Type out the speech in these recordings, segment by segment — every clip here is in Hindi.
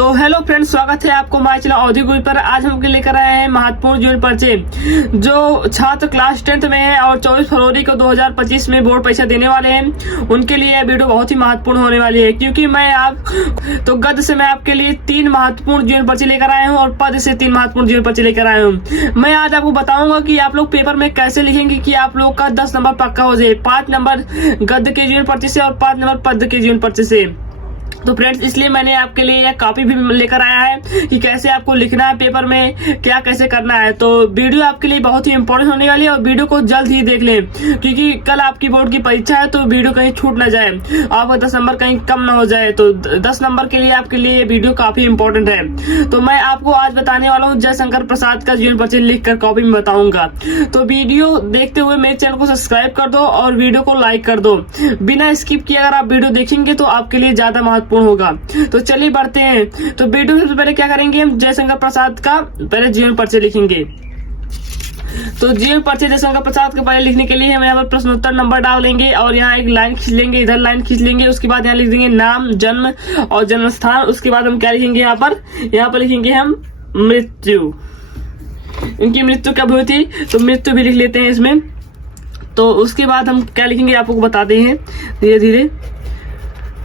तो हेलो फ्रेंड्स, स्वागत है आपको हमारे चैनल ऑडियो गुरु पर। आज हम लेकर आए हैं महत्वपूर्ण जीवन परिचय जो छात्र क्लास 10th में है और 24 फरवरी को 2025 में बोर्ड परीक्षा देने वाले हैं। उनके लिए यह वीडियो बहुत ही महत्वपूर्ण होने वाली है, क्योंकि गद्य से मैं आपके लिए 3 महत्वपूर्ण जीवन परिचय लेकर आया हूँ और पद से 3 महत्वपूर्ण जीवन परिचय लेकर आया हूँ। मैं आज आपको बताऊंगा कि आप लोग पेपर में कैसे लिखेंगे कि आप लोग का 10 नंबर पक्का हो जाए, 5 नंबर गद्य के जीवन परिचय से और 5 नंबर पद के जीवन परिचय से। तो फ्रेंड्स, इसलिए मैंने आपके लिए एक कॉपी भी लेकर आया है कि कैसे आपको लिखना है पेपर में, क्या कैसे करना है। तो वीडियो आपके लिए बहुत ही इंपॉर्टेंट होने वाली है और वीडियो को जल्द ही देख लें, क्योंकि कल आपकी बोर्ड की परीक्षा है। तो वीडियो कहीं छूट ना जाए, आपका 10 नंबर कहीं कम ना हो जाए। तो 10 नंबर के लिए आपके लिए ये वीडियो काफी इंपॉर्टेंट है। तो मैं आपको आज बताने वाला हूँ जयशंकर प्रसाद का जीवन परिचय लिख कर कॉपी में बताऊंगा। तो वीडियो देखते हुए मेरे चैनल को सब्सक्राइब कर दो और वीडियो को लाइक कर दो। बिना स्किप किए अगर आप वीडियो देखेंगे तो आपके लिए ज्यादा महत्वपूर्ण होगा। तो चलिए बढ़ते हैं। तो वीडियो सबसे पहले क्या करेंगे, हम जयशंकर प्रसाद का पहले जीवन परिचय लिखेंगे। तो जीवन परिचय जयशंकर प्रसाद के पहले लिखने के लिए हम यहाँ पर प्रश्नोत्तर नंबर डाल देंगे और यहाँ एक लाइन खींच लेंगे, इधर लाइन खींच लेंगे। उसके बाद यहाँ लिख देंगे नाम, जन्म और जन्म स्थान। उसके बाद हम क्या लिखेंगे, यहाँ पर लिखेंगे हम मृत्यु, इनकी मृत्यु कब हुई थी, तो मृत्यु भी लिख लेते हैं इसमें। तो उसके बाद हम क्या लिखेंगे आपको बताते हैं धीरे धीरे।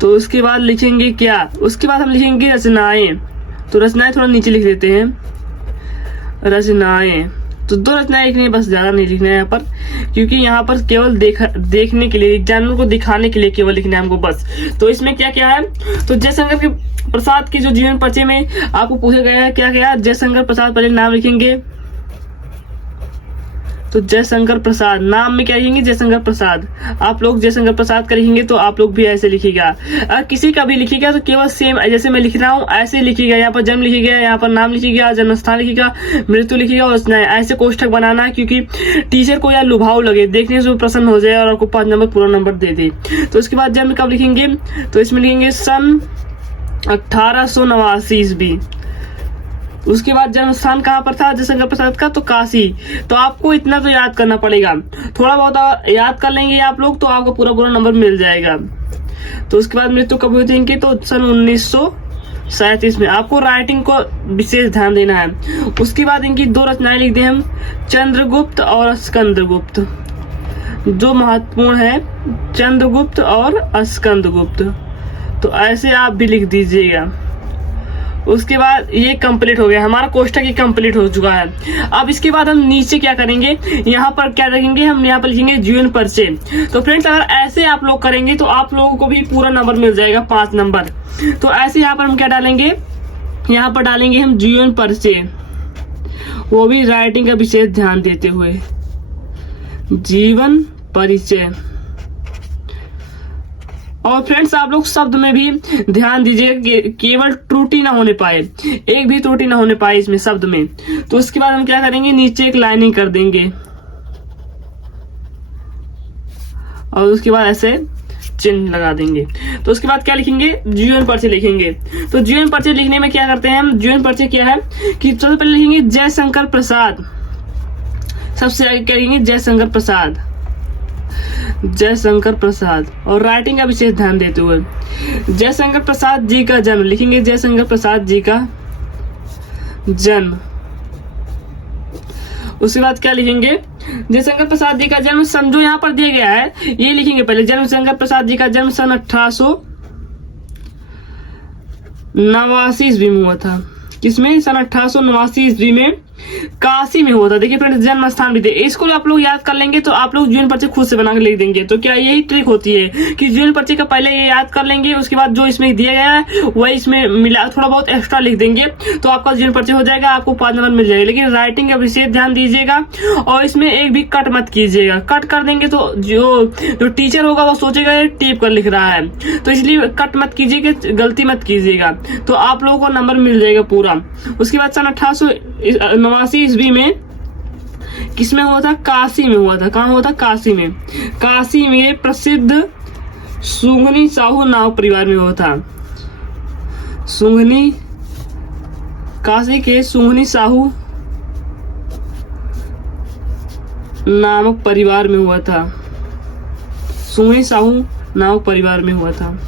तो उसके बाद लिखेंगे क्या, उसके बाद हम लिखेंगे रचनाएं। तो रचनाएं थोड़ा नीचे लिख देते हैं, रचनाएं। तो 2 रचनाएं लिखनी है, बस ज्यादा नहीं लिखना है यहाँ पर, क्योंकि यहाँ पर केवल देखने के लिए, एग्जामिनर को दिखाने के लिए केवल लिखना है हमको बस। तो इसमें क्या क्या है, तो जयशंकर के प्रसाद की जो जीवन परिचय में आपको पूछा गया है क्या क्या, जयशंकर प्रसाद पहले नाम लिखेंगे। तो जयशंकर प्रसाद नाम में क्या लिखेंगे, जयशंकर प्रसाद। आप लोग जयशंकर प्रसाद का लिखेंगे तो आप लोग भी ऐसे लिखिएगा। अगर किसी का भी लिखिएगा तो केवल सेम जैसे मैं लिख रहा हूँ ऐसे लिखिएगा। यहाँ पर जन्म लिखिएगा, यहाँ पर नाम लिखिएगा, जन्म स्थान लिखिएगा, मृत्यु लिखिएगा और ऐसे कोष्ठक बनाना है, क्योंकि टीचर को यार लुभाव लगे, देखने से प्रसन्न हो जाए और आपको 5 नंबर पूरा नंबर दे दे। तो उसके बाद जन्म कब लिखेंगे, तो इसमें लिखेंगे सन 1889 ईस्वी। उसके बाद जन्म स्थान कहाँ पर था जयशंकर प्रसाद का, तो काशी। तो आपको इतना तो याद करना पड़ेगा, थोड़ा बहुत याद कर लेंगे आप लोग तो आपको पूरा नंबर मिल जाएगा। तो उसके बाद मृत्यु कब हुई थी, तो सन 1937 में। आपको राइटिंग को विशेष ध्यान देना है। उसके बाद इनकी 2 रचनाएं लिख दें हम, चंद्रगुप्त और स्कंदगुप्त, जो महत्वपूर्ण है, चंद्रगुप्त और स्कंदगुप्त। तो ऐसे आप भी लिख दीजिएगा। उसके बाद ये कंप्लीट हो गया, हमारा कोष्ठक ही कंप्लीट हो चुका है। अब इसके बाद हम नीचे क्या करेंगे, यहाँ पर क्या लिखेंगे, हम यहाँ पर लिखेंगे जीवन परिचय। तो फ्रेंड्स, अगर ऐसे आप लोग करेंगे तो आप लोगों को भी पूरा नंबर मिल जाएगा, 5 नंबर। तो ऐसे यहाँ पर हम क्या डालेंगे, यहाँ पर डालेंगे हम जीवन परिचय, वो भी राइटिंग का विशेष ध्यान देते हुए, जीवन परिचय। और फ्रेंड्स, आप लोग शब्द में भी ध्यान दीजिए, केवल त्रुटि ना होने पाए, एक भी त्रुटि ना होने पाए इसमें शब्द में। तो उसके बाद हम क्या करेंगे, नीचे एक लाइनिंग कर देंगे और उसके बाद ऐसे चिन्ह लगा देंगे। तो उसके बाद क्या लिखेंगे, जीवन परिचय लिखेंगे। तो जीवन परिचय लिखने में क्या करते हैं हम, जीवन परिचय क्या है कि सबसे पहले लिखेंगे जयशंकर प्रसाद, सबसे आगे क्या लिखेंगे, जयशंकर प्रसाद, जयशंकर प्रसाद। और राइटिंग का विशेष ध्यान देते हुए जयशंकर प्रसाद जी का जन्म लिखेंगे, जयशंकर प्रसाद जी का जन्म। उसके बाद क्या लिखेंगे, जयशंकर प्रसाद जी का जन्म सन जो यहाँ पर दिया गया है ये लिखेंगे पहले। जयशंकर प्रसाद जी का जन्म सन 1889 ईस्वी में हुआ था। किसमें, सन 1889 ईस्वी में काशी में हुआ था। देखिए फ्रेंड्स, जन्म स्थान भी थे, इसको आप लोग याद कर लेंगे तो आप लोग जीवन परिचय खुद से बना के लिख देंगे। तो क्या यही ट्रिक होती है कि जीवन परिचय का पहले ये याद कर लेंगे, उसके बाद जो इसमें दिया गया है वही इसमें मिला, थोड़ा बहुत एक्स्ट्रा लिख देंगे तो आपका जीवन परिचय हो जाएगा, आपको 5 नंबर मिल जाएगा। लेकिन राइटिंग का विशेष ध्यान दीजिएगा और इसमें एक भी कट मत कीजिएगा। कट कर देंगे तो जो टीचर होगा वो सोचेगा ये टेप कर लिख रहा है, तो इसलिए कट मत कीजिएगा, गलती मत कीजिएगा, तो आप लोगों को नंबर मिल जाएगा पूरा। उसके बाद सन 1889 ईस्वी में किसमें हुआ था, काशी में हुआ था। कहाँ हुआ था, काशी में। काशी में प्रसिद्ध सुंघनी साहू नामक परिवार में हुआ था। सुंघनी, काशी के सुंघनी साहू नामक परिवार में हुआ था, सुंघनी साहू नामक परिवार में हुआ था।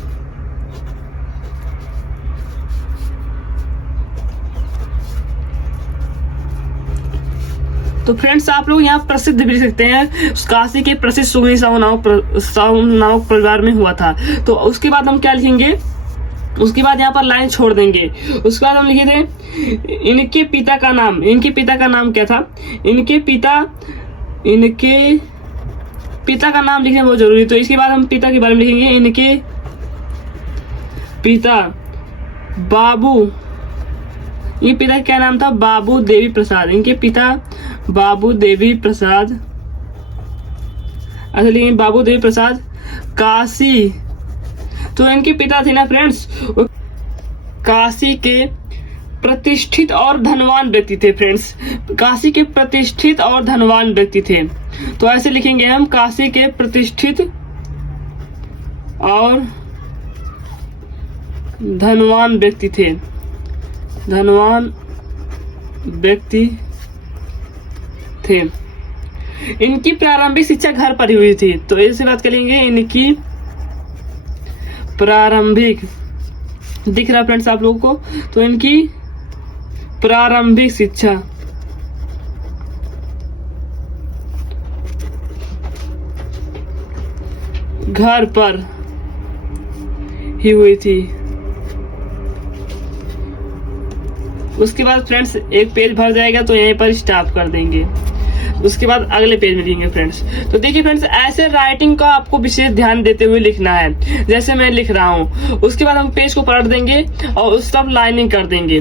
तो फ्रेंड्स आप लोग यहाँ प्रसिद्ध भी लिख सकते हैं, काशी के प्रसिद्ध सुगनी साहू नामक परिवार में हुआ था। तो उसके बाद हम क्या लिखेंगे, उसके बाद यहाँ पर लाइन छोड़ देंगे। उसके बाद हम लिखे थे इनके पिता का नाम, इनके पिता का नाम क्या था, इनके पिता का नाम लिखना बहुत जरूरी है। तो इसके बाद हम पिता के बारे में लिखेंगे, इनके पिता बाबू, ये पिता का क्या नाम था, बाबू देवी प्रसाद, इनके पिता बाबू देवी प्रसाद, अच्छा लिखेंगे बाबू देवी प्रसाद काशी। तो इनके पिता थे ना फ्रेंड्स, काशी के प्रतिष्ठित और धनवान व्यक्ति थे फ्रेंड्स, काशी के प्रतिष्ठित और धनवान व्यक्ति थे। तो ऐसे लिखेंगे हम, काशी के प्रतिष्ठित और धनवान व्यक्ति थे, धनवान व्यक्ति थे। इनकी प्रारंभिक शिक्षा घर पर ही हुई थी। तो ऐसे बात करेंगे, इनकी प्रारंभिक, दिख रहा फ्रेंड्स आप लोगों को, तो इनकी प्रारंभिक शिक्षा घर पर ही हुई थी। उसके बाद फ्रेंड्स एक पेज भर जाएगा तो यहीं पर स्टॉप कर देंगे, उसके बाद अगले पेज में लिखेंगे फ्रेंड्स। तो देखिए फ्रेंड्स, ऐसे राइटिंग का आपको विशेष ध्यान देते हुए लिखना है, जैसे मैं लिख रहा हूं। उसके बाद हम पेज को पलट देंगे और उस सब लाइनिंग कर देंगे।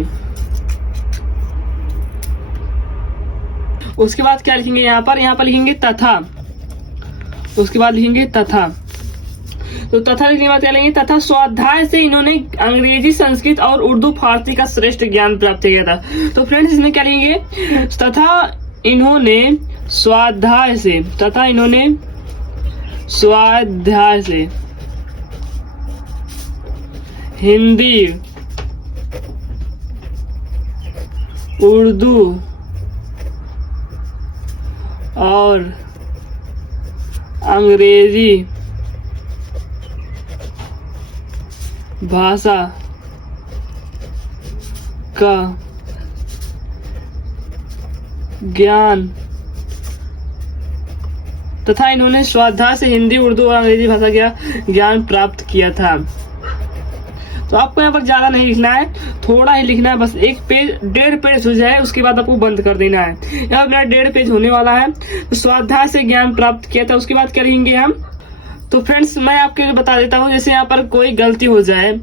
उसके बाद क्या लिखेंगे, यहाँ पर लिखेंगे तथा, उसके बाद लिखेंगे तथा। तो तथा लिखने के बाद क्या लेंगे, तथा स्वाध्याय से इन्होंने अंग्रेजी, संस्कृत और उर्दू फारसी का श्रेष्ठ ज्ञान प्राप्त किया था। तो फ्रेंड्स इसमें क्या लेंगे, तथा इन्होंने स्वाध्याय से, तथा इन्होंने स्वाध्याय से हिंदी, उर्दू और अंग्रेजी भाषा का ज्ञान, तथा इन्होंने स्वाध्याय से हिंदी, उर्दू और अंग्रेजी भाषा का ज्ञान प्राप्त किया था। तो आपको यहाँ पर ज्यादा नहीं लिखना है, थोड़ा ही लिखना है, बस एक पेज, 1.5 पेज हो जाए उसके बाद आपको बंद कर देना है। यहाँ मेरा 1.5 पेज होने वाला है। तो स्वाध्याय से ज्ञान प्राप्त किया था, उसके बाद क्या लिखेंगे हम। तो फ्रेंड्स मैं आपके लिए बता देता हूँ, जैसे यहाँ पर कोई गलती हो जाए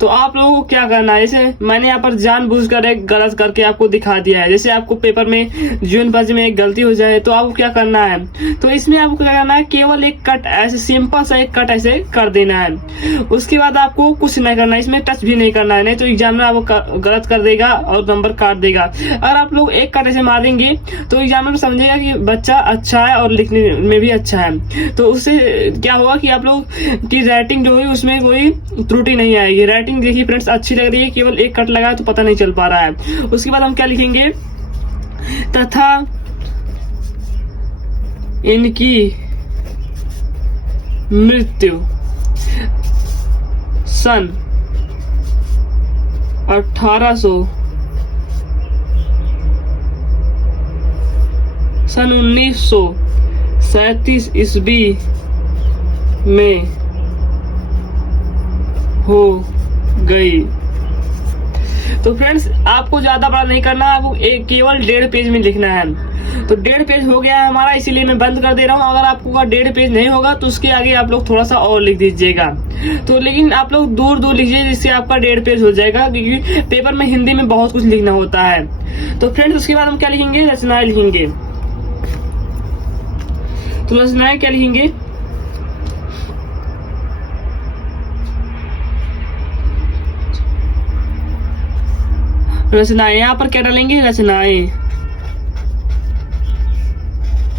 तो आप लोगों को क्या करना है। जैसे मैंने यहाँ पर जानबूझकर एक गलत करके आपको दिखा दिया है, जैसे आपको पेपर में जीवन पर्ची में एक गलती हो जाए तो आपको क्या करना है, तो इसमें आपको क्या करना है, केवल एक कट, ऐसे सिंपल सा एक कट ऐसे कर देना है। उसके बाद आपको कुछ नहीं करना है, इसमें टच भी नहीं करना है, नहीं तो एग्जामिनर आपको गलत कर देगा और नंबर काट देगा। अगर आप लोग एक कट ऐसे मारेंगे तो एग्जामिनर समझेगा कि बच्चा अच्छा है और लिखने में भी अच्छा है। तो उससे क्या होगा कि आप लोग की राइटिंग जो है उसमें कोई त्रुटि नहीं आएगी। राइटिंग देखिए फ्रेंड्स अच्छी लग रही है, केवल एक कट लगा तो पता नहीं चल पा रहा है। उसके बाद हम क्या लिखेंगे, तथा इनकी मृत्यु सन 1937 ईस्वी में हो गई। तो फ्रेंड्स आपको ज्यादा बड़ा नहीं करना है, आपको केवल 1.5 पेज में लिखना है। तो 1.5 पेज हो गया है हमारा, इसीलिए मैं बंद कर दे रहा हूँ। अगर आपको 1.5 पेज नहीं होगा तो उसके आगे आप लोग थोड़ा सा और लिख दीजिएगा। तो लेकिन आप लोग दूर दूर लिखिए जिससे आपका 1.5 पेज हो जाएगा, क्योंकि पेपर में हिंदी में बहुत कुछ लिखना होता है। तो फ्रेंड्स उसके बाद हम क्या लिखेंगे, रचनाएं लिखेंगे। तो रचनाएं क्या लिखेंगे, रचनाएं, यहाँ पर क्या डालेंगे, रचनाएं,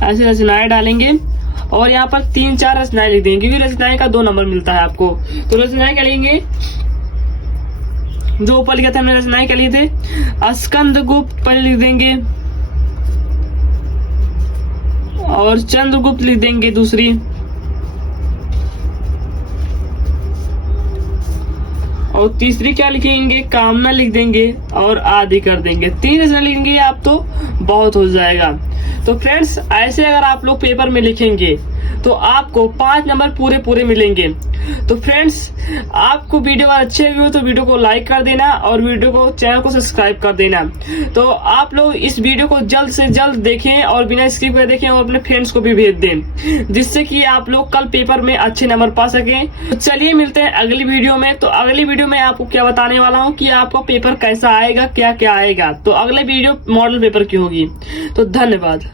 ऐसे रचनाएं डालेंगे और यहाँ पर 3-4 रचनाएं लिख देंगे, क्योंकि रचनाएं का 2 नंबर मिलता है आपको। तो रचनाएं क्या लिखेंगे, जो ऊपर लिखा था हमने रचनाएं क्या लिखे थे, स्कंदगुप्त पहले लिख देंगे और चंद्रगुप्त लिख देंगे दूसरी, और तीसरी क्या लिखेंगे, कामना लिख देंगे और आदि कर देंगे। 3 रचना लिखेंगे आप तो बहुत हो जाएगा। तो फ्रेंड्स ऐसे अगर आप लोग पेपर में लिखेंगे तो आपको 5 नंबर पूरे मिलेंगे। तो फ्रेंड्स आपको वीडियो अच्छे लगे हो तो वीडियो को लाइक कर देना और वीडियो को चैनल को सब्सक्राइब कर देना। तो आप लोग इस वीडियो को जल्द से जल्द देखें और बिना स्किप कर देखें और अपने फ्रेंड्स को भी भेज दें, जिससे कि आप लोग कल पेपर में अच्छे नंबर पा सकें। तो चलिए मिलते हैं अगली वीडियो में। तो अगली वीडियो में आपको क्या बताने वाला हूँ कि आपका पेपर कैसा आएगा, क्या क्या आएगा। तो अगले वीडियो मॉडल पेपर की होगी। तो धन्यवाद।